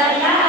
Gracias.